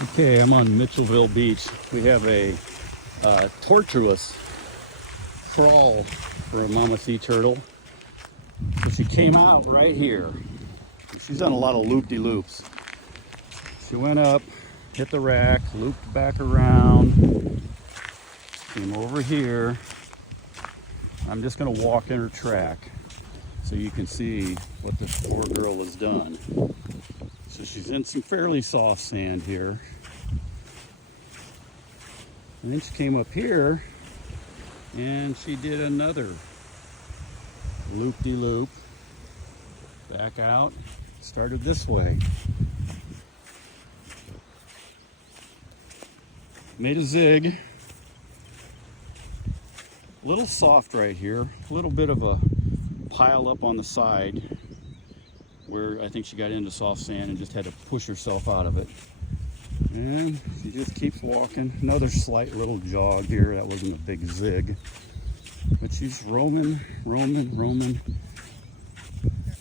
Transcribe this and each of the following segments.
Okay, I'm on Mitchelville Beach. We have a tortuous crawl for a mama sea turtle. So she came out right here. She's done a lot of loop-de-loops. She went up, hit the rack, looped back around, came over here. I'm just gonna walk in her track so you can see what this poor girl has done. So she's in some fairly soft sand here. And then she came up here and she did another loop-de-loop. Back out, started this way. Made a zig. A little soft right here. A little bit of a pile up on the side where I think she got into soft sand and just had to push herself out of it. And she just keeps walking. Another slight little jog here. That wasn't a big zig. But she's roaming.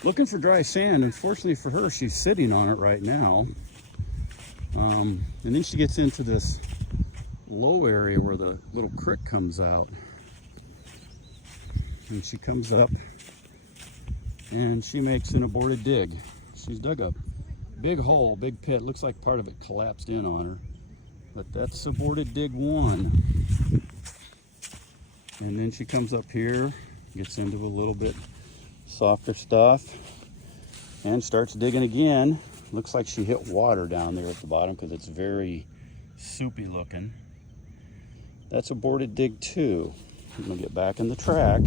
Looking for dry sand. Unfortunately for her, she's sitting on it right now. And then she gets into this low area where the little creek comes out. And she comes up and she makes an aborted dig. She's dug a big hole, big pit. Looks like part of it collapsed in on her. But that's aborted dig 1. And then she comes up here, gets into a little bit softer stuff, and starts digging again. Looks like she hit water down there at the bottom because it's very soupy looking. That's aborted dig 2. I'm gonna get back in the track.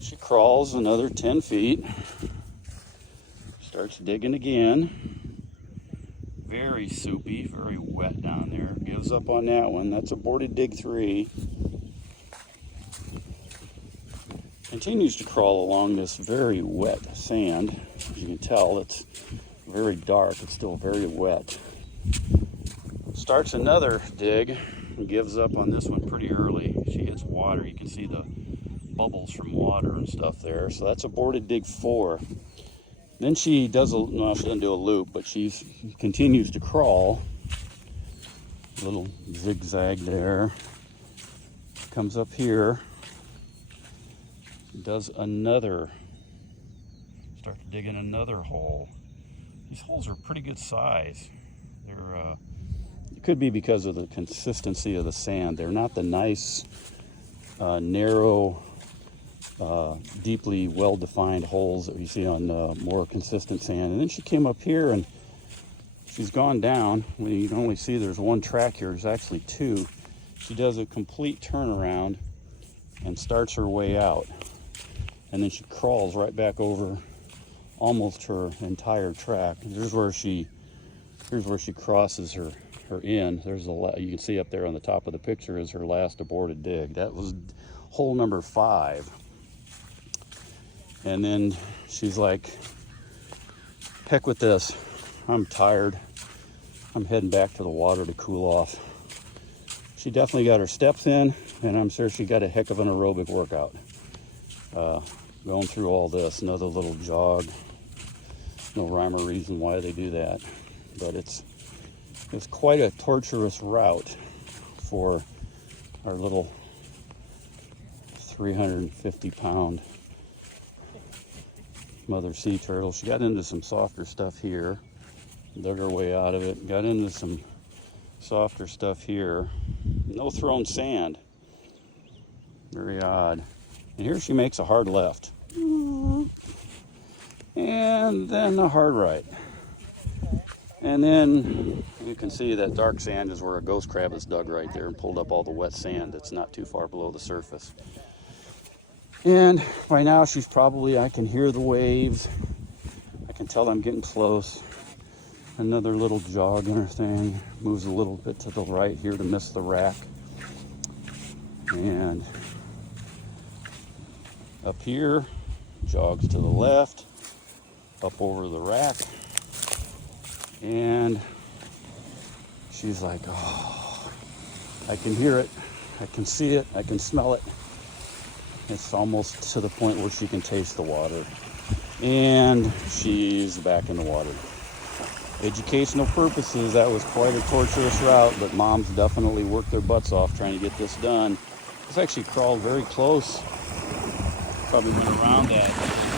She crawls another 10 feet, starts digging again. Very soupy, very wet down there. Gives up on that one. That's aborted dig 3. Continues to crawl along this very wet sand. As you can tell, it's very dark. It's still very wet. Starts another dig and gives up on this one pretty early. She hits water. You can see the bubbles from water and stuff there. So that's aborted dig 4. Then she does she doesn't do a loop, but she continues to crawl. A little zigzag there. Comes up here. Does another, start digging another hole. These holes are pretty good size. They're it could be because of the consistency of the sand. They're not the nice narrow deeply well-defined holes that we see on more consistent sand. And then she came up here and she's gone down. When you can only see there's one track here, there's actually 2. She does a complete turnaround and starts her way out. And then she crawls right back over almost her entire track. Here's where she crosses her end. There's you can see up there on the top of the picture is her last aborted dig. That was hole number 5. And then she's like, heck with this. I'm tired. I'm heading back to the water to cool off. She definitely got her steps in, and I'm sure she got a heck of an aerobic workout. Going through all this, another little jog. No rhyme or reason why they do that, but it's quite a torturous route for our little 350-pound mother sea turtle. She got into some softer stuff here, dug her way out of it, got into some softer stuff here. No thrown sand. Very odd. And here she makes a hard left. And then a hard right. And then you can see that dark sand is where a ghost crab is dug right there and pulled up all the wet sand that's not too far below the surface. And by now she's probably, I can hear the waves. I can tell I'm getting close. Another little jog in her thing. Moves a little bit to the right here to miss the rack. And up here, jogs to the left, up over the rack, and she's like, oh, I can hear it, I can see it, I can smell it. It's almost to the point where she can taste the water. And she's back in the water. educational purposes, that was quite a tortuous route, but moms definitely worked their butts off trying to get this done. It's actually crawled very close. Probably went around that.